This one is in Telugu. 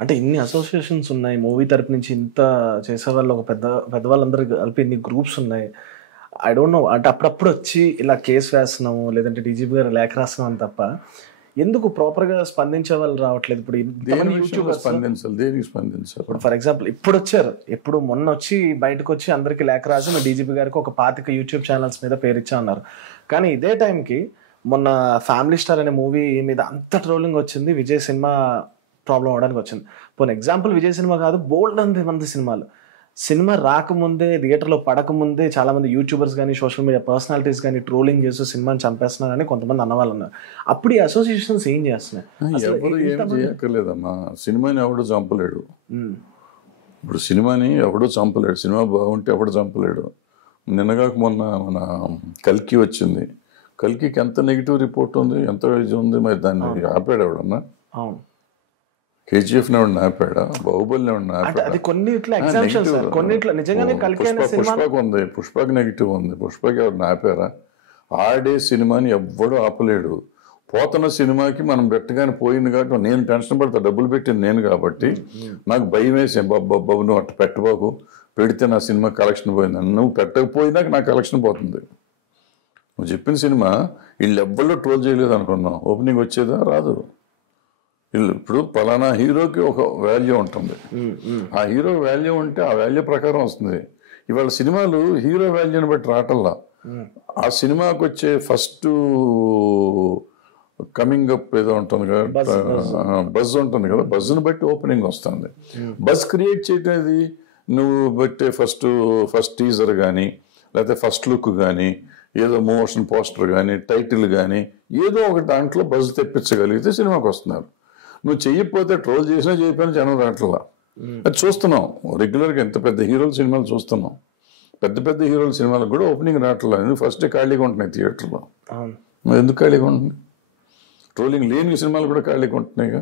అంటే ఇన్ని అసోసియేషన్స్ ఉన్నాయి. మూవీ తరపు నుంచి ఇంత చేసేవాళ్ళు ఒక పెద్దవాళ్ళందరూ కలిపి ఇన్ని గ్రూప్స్ ఉన్నాయి. ఐ డోంట్ నో అంటే అప్పుడప్పుడు వచ్చి ఇలా కేస్ వేస్తున్నాము, లేదంటే డీజీపీ గారు లేఖ రాస్తున్నాం అని తప్ప ఎందుకు ప్రాపర్‌గా స్పందించే వాళ్ళు రావట్లేదు? ఇప్పుడు ఇంతమంది యూట్యూబర్స్ దేనికి స్పందించాలి? ఫర్ ఎగ్జాంపుల్ ఇప్పుడొచ్చారు. ఎప్పుడు మొన్నొచ్చి బయటకొచ్చి అందరికి లేఖ రాసి మేము డీజీపీ గారికి ఒక 25 యూట్యూబ్ ఛానల్స్ మీద పేరిచ్చా అన్నారు. కానీ ఇదే టైంకి మొన్న 'ఫ్యామిలీ స్టార్' అనే మూవీ మీద అంత ట్రోలింగ్ వచ్చింది. విజయ్ సినిమా ప్రాబ్లం అవ్వడానికి వచ్చింది. పోనీ ఎగ్జాంపుల్ విజయ్ సినిమా కాదు, బోల్డ్ మంది సినిమాలు. సినిమా రాకముందే, థియేటర్‌లో పడకముందే చాలామంది యూట్యూబర్స్ గానీ, సోషల్ మీడియా పర్సనాలిటీస్ గానీ ట్రోలింగ్ చేస్తూ సినిమాని చంపేస్తున్నారని కొంతమంది అన్నవాళ్ళు ఉన్నారు. అప్పుడు ఈ అసోసియేషన్స్ ఏం చేస్తున్నాయి? ఎవరు ఏం చేయక్కర్లేదమ్మా. సినిమాని ఎవడు చంపలేడు. ఇప్పుడు సినిమాని ఎవడు చంపలేడు. సినిమా బాగుంటే ఎవడు చంపలేడు. నిన్నగాక మొన్న మన కల్కి వచ్చింది. కల్కికి ఎంత నెగిటివ్ రిపోర్ట్ ఉంది, ఎంత ఇది ఉంది, మరి దాన్ని ఆపాడు ఎవడన్నా? అవును. కేజీఎఫ్ ఎవడన్నా ఆపాడా? బాహుబలిని ఎవడన్నా ఆపాడా? పుష్పకు ఉంది, పుష్పకి నెగిటివ్ ఉంది. పుష్పకి ఎవడన్నా ఆపారా? ఆడే సినిమాని ఎవ్వడూ ఆపలేడు. పోతున్న సినిమాకి మనం పెట్టగానే పోయింది కాబట్టి నేను టెన్షన్ పడతా. డబ్బులు పెట్టింది నేను కాబట్టి నాకు భయం వేసాను. బాబు నువ్వు అట్ట పెట్టబాకు, పెడితే నా సినిమా కలెక్షన్ పోయింది. నువ్వు పెట్టకపోయినాక నా కలెక్షన్ పోతుంది. నువ్వు చెప్పిన సినిమా వీళ్ళు ఎవ్వరూ ట్రోల్ చేయలేదు అనుకున్నాం. ఓపెనింగ్ వచ్చేదా? రాదు. వీళ్ళు ఇప్పుడు పలానా హీరోకి ఒక వాల్యూ ఉంటుంది. ఆ హీరో వాల్యూ ఉంటే ఆ వాల్యూ ప్రకారం వస్తుంది. ఇవాళ సినిమాలు హీరో వాల్యూని బట్టి రావటంలా. ఆ సినిమాకి వచ్చే ఫస్ట్ కమింగ్ అప్ ఏదో ఉంటుంది కదా, బజ్ ఉంటుంది కదా, బజ్ని బట్టి ఓపెనింగ్ వస్తుంది. బజ్ క్రియేట్ చేయటది నువ్వు బట్టే ఫస్ట్ టీజర్ కానీ, లేకపోతే ఫస్ట్ లుక్ కానీ, ఏదో మోషన్ పోస్టర్ కానీ, టైటిల్ కానీ, ఏదో ఒక దాంట్లో బజ్ తెప్పించగలిగితే సినిమాకి వస్తున్నారు. నువ్వు చెయ్యకపోతే ట్రోల్ చేసినా చేయకపోయినా జనం రావట్లా. అది చూస్తున్నాం రెగ్యులర్గా. ఎంత పెద్ద హీరోల సినిమాలు చూస్తున్నాం. పెద్ద హీరోల సినిమాలకు కూడా ఓపెనింగ్ రావట్లా. ఎందుకు? ఫస్ట్ ఖాళీగా ఉంటున్నాయి థియేటర్లో. ఎందుకు ఖాళీగా ఉంటుంది? ట్రోలింగ్ లేని సినిమాలు కూడా ఖాళీగా ఉంటున్నాయిగా.